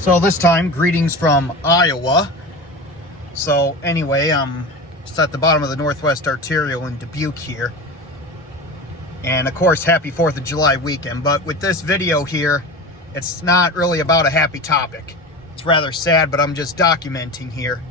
So this time, greetings from Iowa. So anyway, I'm just at the bottom of the Northwest Arterial in Dubuque here. And of course, happy 4th of July weekend. But with this video here, it's not really about a happy topic. It's rather sad, but I'm just documenting here.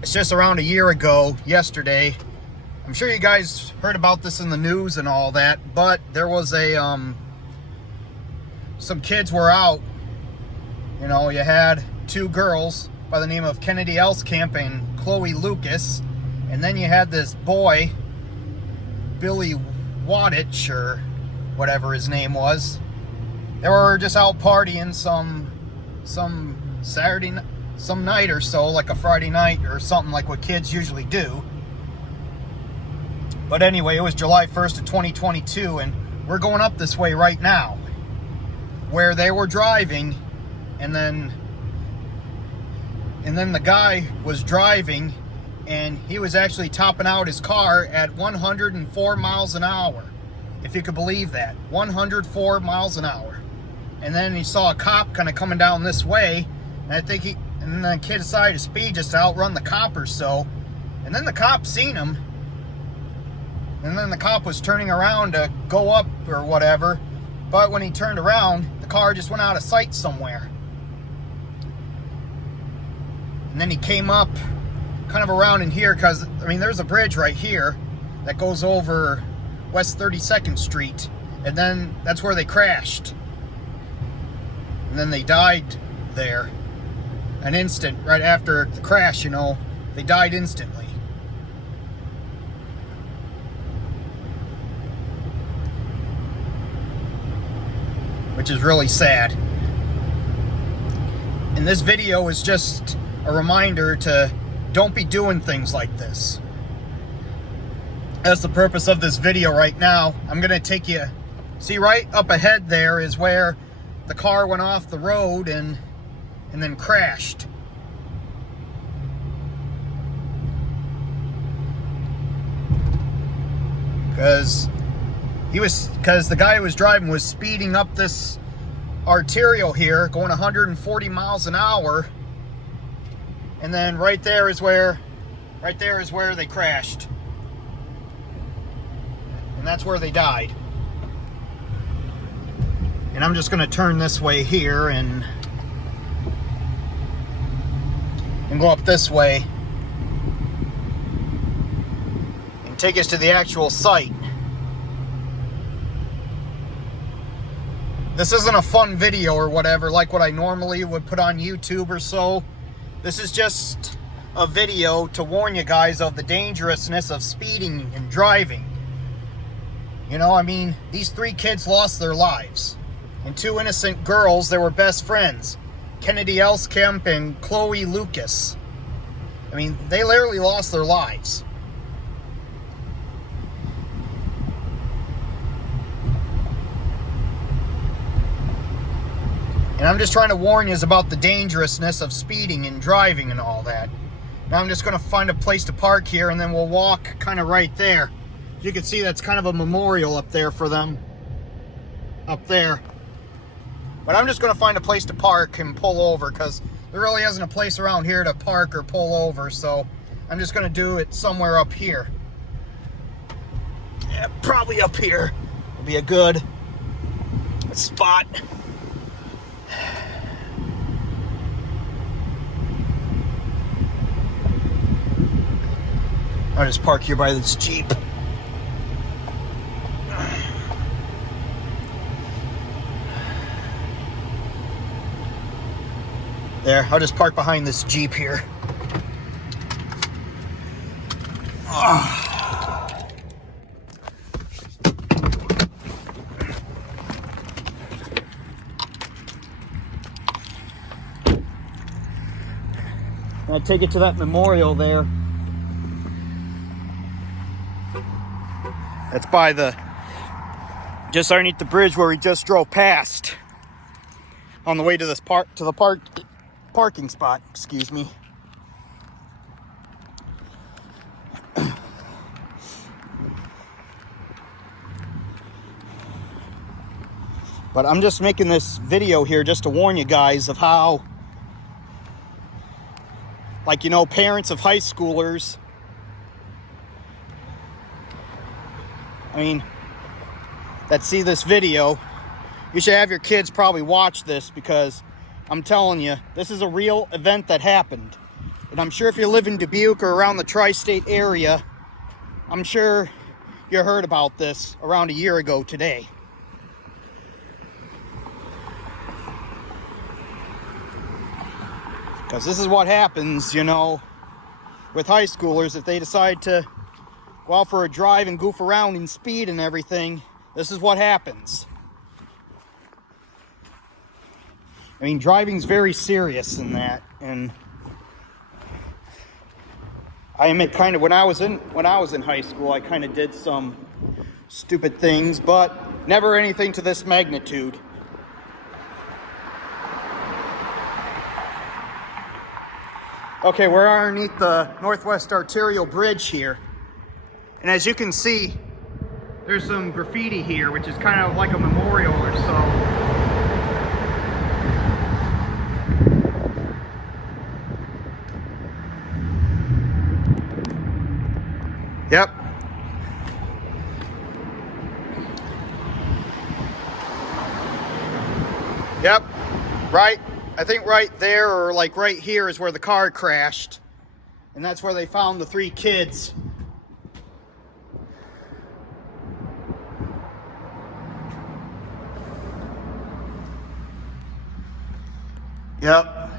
It's just around a year ago, yesterday. I'm sure you guys heard about this in the news and all that, but there was a, some kids were out. You know, you had two girls by the name of Kennedy Elskamp and Chloe Lucas, and then you had this boy, Billy Withoch, or whatever his name was. They were just out partying some Saturday, some night or so, like a Friday night or something, like what kids usually do. But anyway, it was July 1st of 2022, and we're going up this way right now, where they were driving. And then the guy was driving, and he was actually topping out his car at 104 miles an hour. If you could believe that, 104 miles an hour. And then he saw a cop kind of coming down this way, and I think and the kid decided to speed just to outrun the cop or so. And then the cop seen him, and then the cop was turning around to go up or whatever. But when he turned around, the car just went out of sight somewhere. And then he came up kind of around in here, because, I mean, there's a bridge right here that goes over West 32nd Street. And then that's where they crashed. And then they died there. An instant, right after the crash, you know, they died instantly. Which is really sad. And this video is just a reminder to don't be doing things like this. That's the purpose of this video right now. I'm going to take you, see right up ahead there is where the car went off the road and then crashed. Because the guy who was driving was speeding up this arterial here, going 140 miles an hour. And then right there is where they crashed. And that's where they died. And I'm just going to turn this way here and go up this way and take us to the actual site. This isn't a fun video or whatever like what I normally would put on YouTube or so. This is just a video to warn you guys of the dangerousness of speeding and driving. You know, I mean, these three kids lost their lives. And two innocent girls, they were best friends. Kennedy Elskamp and Chloe Lucas. I mean, they literally lost their lives. And I'm just trying to warn you about the dangerousness of speeding and driving and all that. Now I'm just going to find a place to park here, and then we'll walk kind of right there. You can see that's kind of a memorial up there for them. Up there. But I'm just going to find a place to park and pull over, because there really isn't a place around here to park or pull over. So I'm just going to do it somewhere up here. Yeah, probably up here will be a good spot. I'll just park here by this Jeep. There, I'll just park behind this Jeep here. I'll take it to that memorial there. That's by just underneath the bridge where we just drove past. On the way to this parking spot, excuse me. But I'm just making this video here just to warn you guys of how, like, you know, parents of high schoolers, I mean, that see this video, you should have your kids probably watch this, because I'm telling you, this is a real event that happened. And I'm sure if you live in Dubuque or around the tri-state area, I'm sure you heard about this around a year ago today. Because this is what happens, you know, with high schoolers. If they decide to go out for a drive and goof around and speed and everything, this is what happens. I mean, driving's very serious in that, and I admit, kind of, when I was in high school, I kind of did some stupid things, but never anything to this magnitude. Okay, we're underneath the Northwest Arterial Bridge here, and as you can see, there's some graffiti here, which is kind of like a memorial or so. Yep. Yep. Right. I think right there, or like right here, is where the car crashed. And that's where they found the 3 kids. Yep.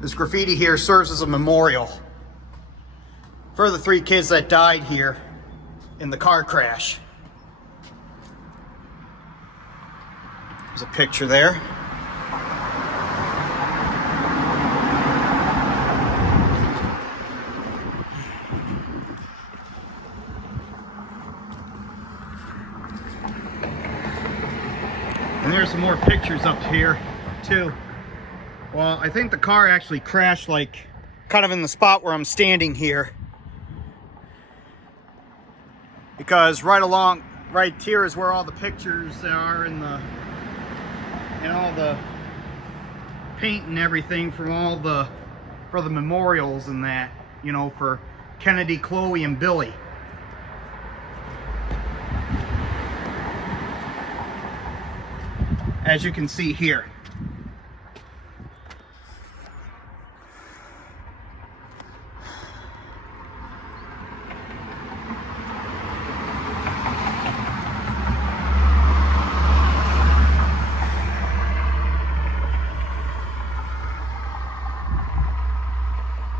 This graffiti here serves as a memorial for the 3 kids that died here in the car crash. There's a picture there. And there's some more pictures up here too. Well, I think the car actually crashed like kind of in the spot where I'm standing here, because right here is where all the pictures are, and all the paint and everything from for the memorials and that, you know, for Kennedy, Chloe, and Billy. As you can see here.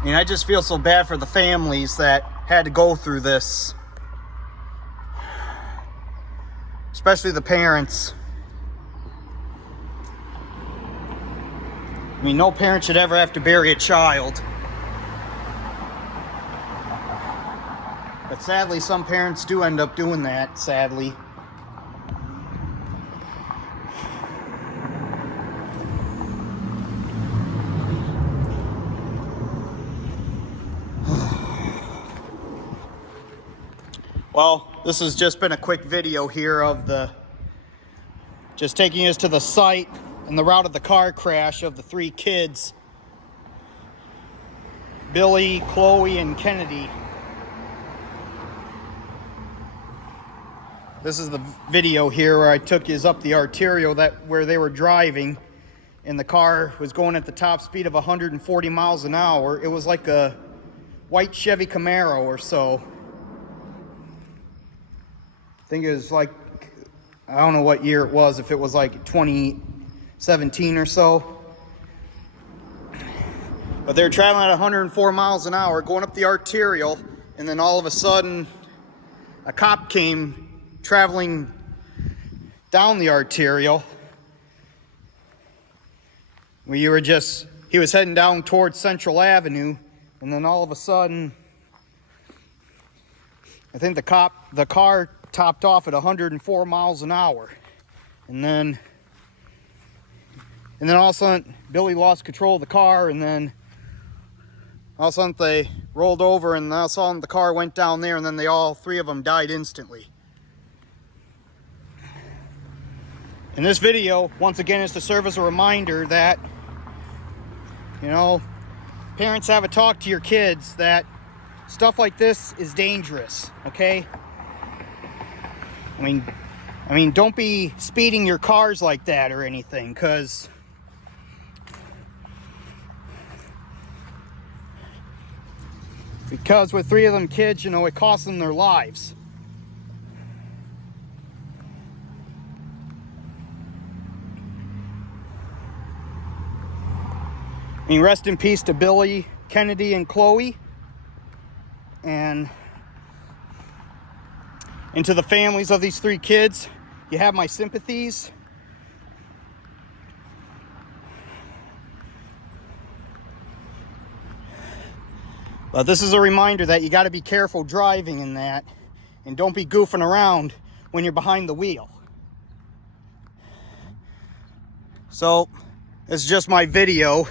I mean, I just feel so bad for the families that had to go through this. Especially the parents. I mean, no parent should ever have to bury a child. But sadly, some parents do end up doing that, sadly. Well, this has just been a quick video here of just taking us to the site and the route of the car crash of the 3 kids, Billy, Chloe, and Kennedy. This is the video here where I took you up the arterial where they were driving, and the car was going at the top speed of 140 miles an hour. It was like a white Chevy Camaro or so. I think it was like, I don't know what year it was, if it was like 2017 or so. But they were traveling at 104 miles an hour going up the arterial, and then all of a sudden a cop came traveling down the arterial. He was heading down towards Central Avenue, and then all of a sudden, I think the car topped off at 104 miles an hour. And then all of a sudden, Billy lost control of the car, and then all of a sudden they rolled over, and all of a sudden the car went down there, and then all 3 of them died instantly. And this video, once again, is to serve as a reminder that, you know, parents, have a talk to your kids that stuff like this is dangerous, okay? I mean, don't be speeding your cars like that or anything, because with 3 of them kids, you know, it costs them their lives. I mean, rest in peace to Billy, Kennedy, and Chloe. And to the families of these 3 kids, you have my sympathies. But this is a reminder that you got to be careful driving in that, and don't be goofing around when you're behind the wheel. So, it's just my video.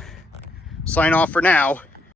Sign off for now.